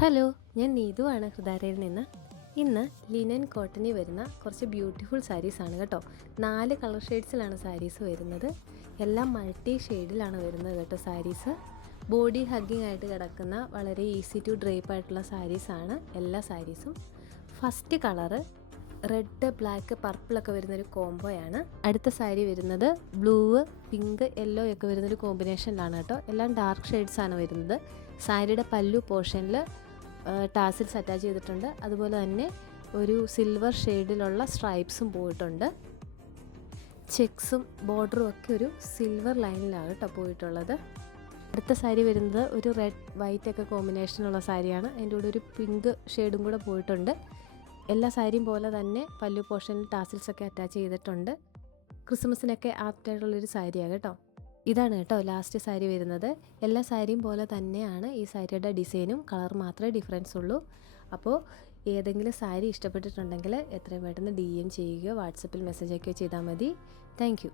Hello, ഞാൻ നീതുവാണ് ഹൃദാരയിൽ നിന്ന്. ഇന്ന് ലിനൻ കോട്ടണിൽ വരുന്ന കുറച്ച് ബ്യൂട്ടിഫുൾ സാരീസാണ് കേട്ടോ. 4 കളർ ഷെയ്ഡ്സിലാണ് സാരീസ് വരുന്നത്. എല്ലാം മൾട്ടി ഷെയ്ഡിലാണ് വരുന്നത് കേട്ടോ സാരീസ്. ബോഡി ഹഗ്ഗിങ് ആയിട്ട് കിടക്കുന്ന വളരെ ഈസി ടു ഡ്രേപ്പ് ആയിട്ടുള്ള സാരീസാണ് എല്ലാ സാരീസും. ഫസ്റ്റ് കളറ് റെഡ്, ബ്ലാക്ക്, പർപ്പിളൊക്കെ വരുന്നൊരു കോംബോയാണ്. അടുത്ത സാരി വരുന്നത് ബ്ലൂ, പിങ്ക്, യെല്ലോ ഒക്കെ വരുന്നൊരു കോമ്പിനേഷനിലാണ് കേട്ടോ. എല്ലാം ഡാർക്ക് ഷെയ്ഡ്സാണ് വരുന്നത്. സാരിയുടെ പല്ലു പോർഷനിൽ ടാസിൽസ് അറ്റാച്ച് ചെയ്തിട്ടുണ്ട്. അതുപോലെ തന്നെ ഒരു സിൽവർ ഷെയ്ഡിലുള്ള സ്ട്രൈപ്സും പോയിട്ടുണ്ട്. ചെക്സും ബോർഡറും ഒക്കെ ഒരു സിൽവർ ലൈനിലാണ് കേട്ടോ പോയിട്ടുള്ളത്. അടുത്ത സാരി വരുന്നത് ഒരു റെഡ് വൈറ്റ് ഒക്കെ കോമ്പിനേഷനുള്ള സാരിയാണ്. അതിൻ്റെ കൂടെ ഒരു പിങ്ക് ഷെയ്ഡും കൂടെ പോയിട്ടുണ്ട്. എല്ലാ സാരിയും പോലെ തന്നെ പല്ലു പോർഷനിൽ ടാസിൽസൊക്കെ അറ്റാച്ച് ചെയ്തിട്ടുണ്ട്. ക്രിസ്മസിനൊക്കെ ആപ്റ്റായിട്ടുള്ളൊരു സാരിയാണ് കേട്ടോ. ഇതാണ് കേട്ടോ ലാസ്റ്റ് സാരി വരുന്നത്. എല്ലാ സാരിയും പോലെ തന്നെയാണ് ഈ സാരിയുടെ ഡിസൈനും, കളർ മാത്രമേ ഡിഫറൻസ് ഉള്ളൂ. അപ്പോൾ ഏതെങ്കിലും സാരി ഇഷ്ടപ്പെട്ടിട്ടുണ്ടെങ്കിൽ എത്രയും പെട്ടെന്ന് DM ചെയ്യുകയോ വാട്സപ്പിൽ മെസ്സേജ് അയക്കുകയോ ചെയ്താൽ മതി. താങ്ക്